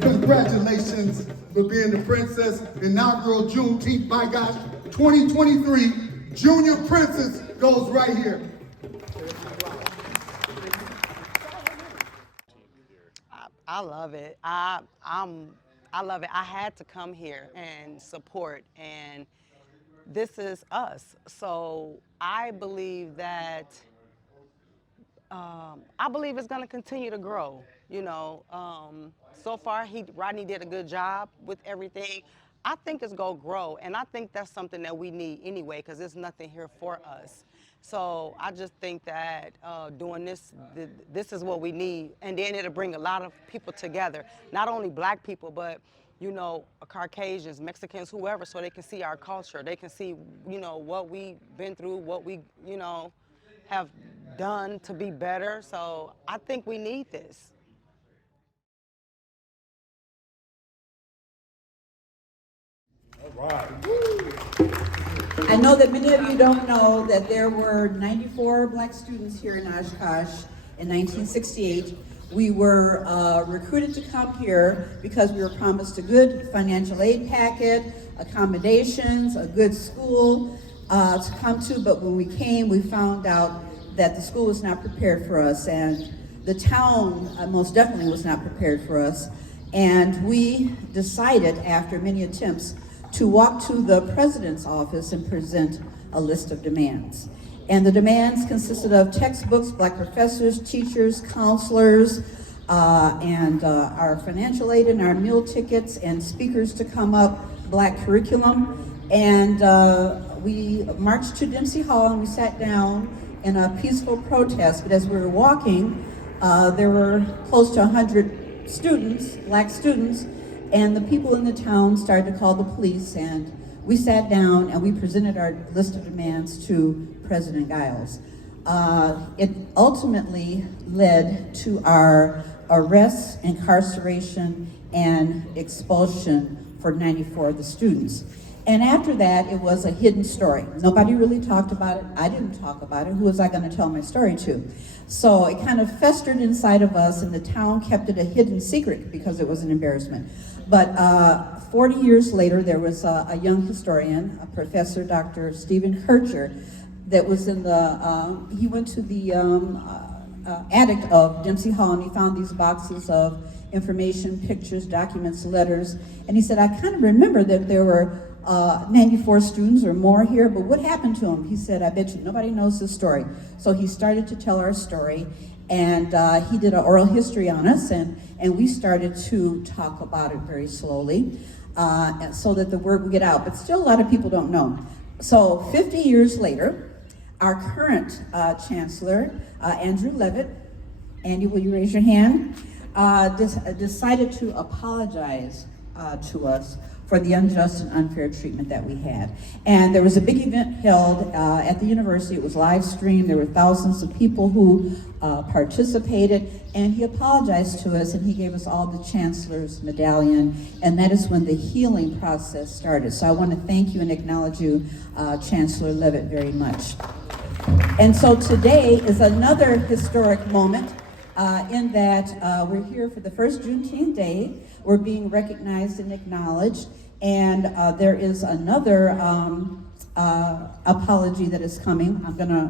Congratulations for being the princess. Inaugural Juneteenth, by gosh, 2023 Junior Princess goes right here. I love it. I love it. I had to come here and support, and this is us. So I believe that it's going to continue to grow. You know, so far Rodney did a good job with everything. I think it's going to grow, and I think that's something that we need anyway, because there's nothing here for us. So I just think that doing this, this is what we need, and then it'll bring a lot of people together, not only black people, but you know, Caucasians, Mexicans, whoever, so they can see our culture. They can see, you know, what we've been through, what we, you know, have done to be better. So I think we need this. All right. I know that many of you don't know that there were 94 black students here in Oshkosh in 1968. We were recruited to come here because we were promised a good financial aid packet, accommodations, a good school to come to, but when we came, we found out that the school was not prepared for us, and the town most definitely was not prepared for us. And we decided, after many attempts, to walk to the president's office and present a list of demands. And the demands consisted of textbooks, black professors, teachers, counselors, and our financial aid and our meal tickets, and speakers to come up, black curriculum. And we marched to Dempsey Hall and we sat down in a peaceful protest. But as we were walking, there were close to 100 students, black students, and the people in the town started to call the police, and we sat down and we presented our list of demands to President Giles. It ultimately led to our arrest, incarceration, and expulsion for 94 of the students. And after that, it was a hidden story. Nobody really talked about it. I didn't talk about it. Who was I going to tell my story to? So it kind of festered inside of us, and the town kept it a hidden secret because it was an embarrassment. But 40 years later, there was a young historian, a professor, Dr. Stephen Kircher, that was in the, he went to the attic of Dempsey Hall, and he found these boxes of information, pictures, documents, letters, and he said, I kind of remember that there were 94 students or more here, but what happened to them? He said, I bet you nobody knows this story. So he started to tell our story, and he did an oral history on us, and we started to talk about it very slowly so that the word would get out, but still a lot of people don't know. So 50 years later, our current chancellor, Andrew Levitt, Andy, will you raise your hand, decided to apologize to us for the unjust and unfair treatment that we had. And there was a big event held at the university. It was live streamed. There were thousands of people who participated, and he apologized to us, and he gave us all the chancellor's medallion, and that is when the healing process started. So I want to thank you and acknowledge you, Chancellor Levitt, very much. And so today is another historic moment in that we're here for the first Juneteenth day. We're being recognized and acknowledged, and there is another apology that is coming. I'm going to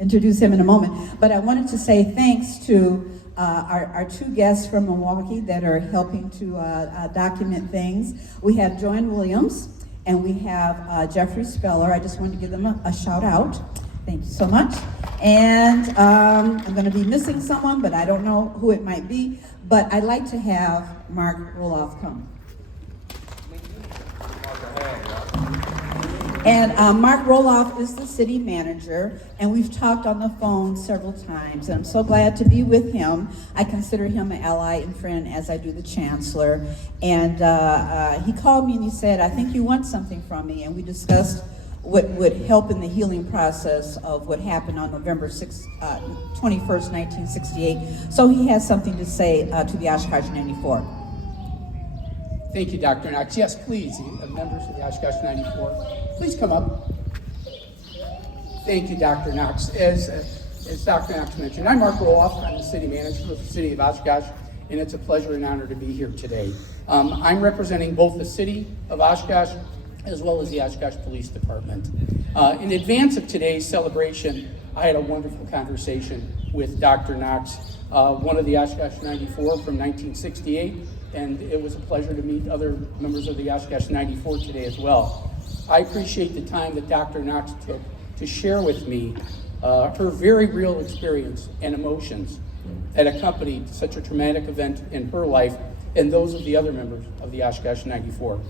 introduce him in a moment, but I wanted to say thanks to our two guests from Milwaukee that are helping to document things. We have Joanne Williams, and we have Jeffrey Speller. I just wanted to give them a shout out. Thank you so much. And I'm going to be missing someone, but I don't know who it might be. But I'd like to have Mark Roloff come. And Mark Roloff is the city manager, and we've talked on the phone several times, and I'm so glad to be with him. I consider him an ally and friend, as I do the chancellor. And he called me and he said, I think you want something from me, and we discussed what would help in the healing process of what happened on November 21st, 1968. So he has something to say to the Oshkosh 94. Thank you, Dr. Knox. Yes, please, members of the Oshkosh 94, please come up. Thank you, Dr. Knox. As Dr. Knox mentioned, I'm Mark Roloff. I'm the city manager of the city of Oshkosh, and it's a pleasure and honor to be here today. I'm representing both the city of Oshkosh as well as the Oshkosh Police Department. In advance of today's celebration, I had a wonderful conversation with Dr. Knox, one of the Oshkosh 94 from 1968, and it was a pleasure to meet other members of the Oshkosh 94 today as well. I appreciate the time that Dr. Knox took to share with me her very real experience and emotions that accompanied such a traumatic event in her life and those of the other members of the Oshkosh 94.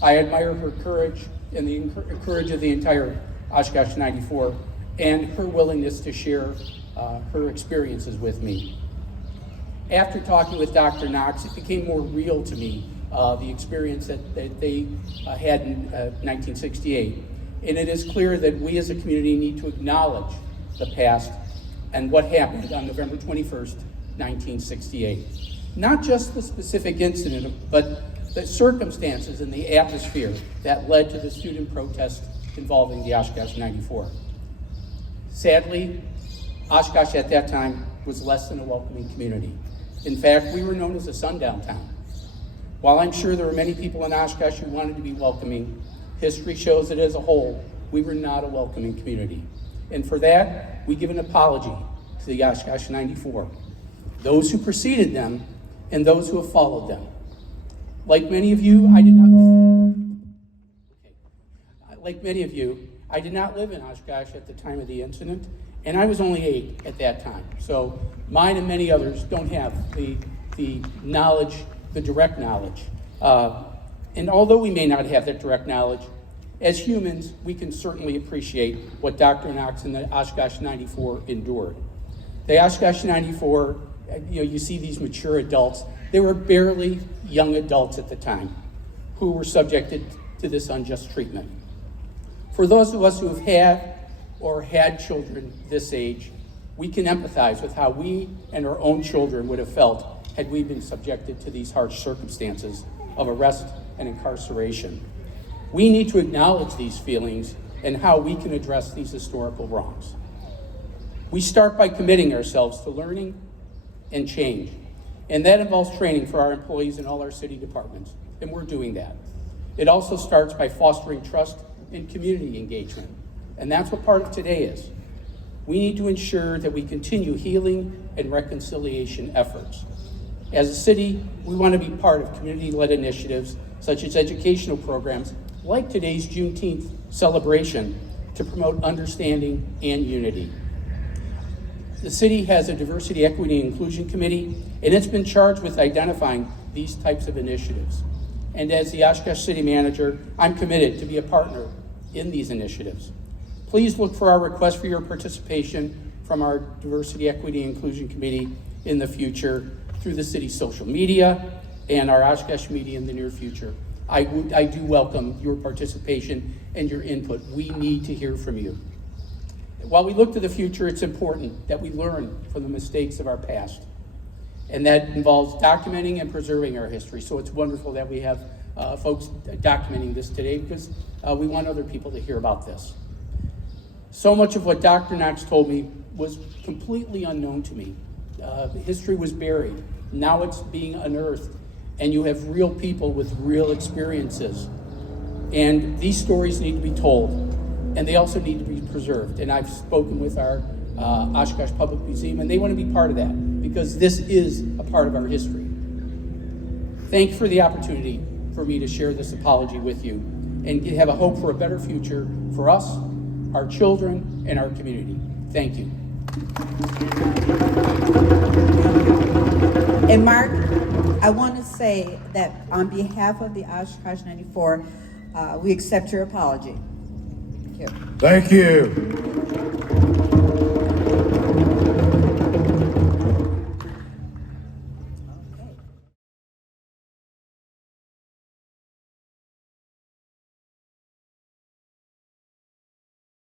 I admire her courage and the courage of the entire Oshkosh 94 and her willingness to share her experiences with me. After talking with Dr. Knox, it became more real to me, the experience that they had in 1968. And it is clear that we as a community need to acknowledge the past and what happened on November 21st, 1968. Not just the specific incident, but the circumstances and the atmosphere that led to the student protest involving the Oshkosh 94. Sadly, Oshkosh at that time was less than a welcoming community. In fact, we were known as a sundown town. While I'm sure there were many people in Oshkosh who wanted to be welcoming, history shows that as a whole, we were not a welcoming community. And for that, we give an apology to the Oshkosh 94, those who preceded them and those who have followed them. Like many of you, I did not live in Oshkosh at the time of the incident, and I was only 8 at that time. So mine and many others don't have the knowledge, the direct knowledge. And although we may not have that direct knowledge, as humans, we can certainly appreciate what Dr. Knox and the Oshkosh 94 endured. The Oshkosh 94, you see these mature adults. They were barely young adults at the time who were subjected to this unjust treatment. For those of us who have had or had children this age, we can empathize with how we and our own children would have felt had we been subjected to these harsh circumstances of arrest and incarceration. We need to acknowledge these feelings and how we can address these historical wrongs. We start by committing ourselves to learning and change, and that involves training for our employees in all our city departments, and we're doing that. It also starts by fostering trust and community engagement, and that's what part of today is. We need to ensure that we continue healing and reconciliation efforts. As a city, we want to be part of community-led initiatives such as educational programs like today's Juneteenth celebration to promote understanding and unity. The city has a diversity, equity, and inclusion committee, and it's been charged with identifying these types of initiatives. And as the Oshkosh City Manager, I'm committed to be a partner in these initiatives. Please look for our request for your participation from our Diversity, Equity, and Inclusion Committee in the future through the city's social media and our Oshkosh media in the near future. I do welcome your participation and your input. We need to hear from you. While we look to the future, it's important that we learn from the mistakes of our past. And that involves documenting and preserving our history. So it's wonderful that we have folks documenting this today because we want other people to hear about this. So much of what Dr. Knox told me was completely unknown to me. History was buried. Now it's being unearthed. And you have real people with real experiences. And these stories need to be told. And they also need to be preserved. And I've spoken with our Oshkosh Public Museum, and they want to be part of that because this is a part of our history. Thank you for the opportunity for me to share this apology with you and have a hope for a better future for us, our children, and our community. Thank you. And Mark, I want to say that on behalf of the Oshkosh 94, we accept your apology. Thank you. Thank you.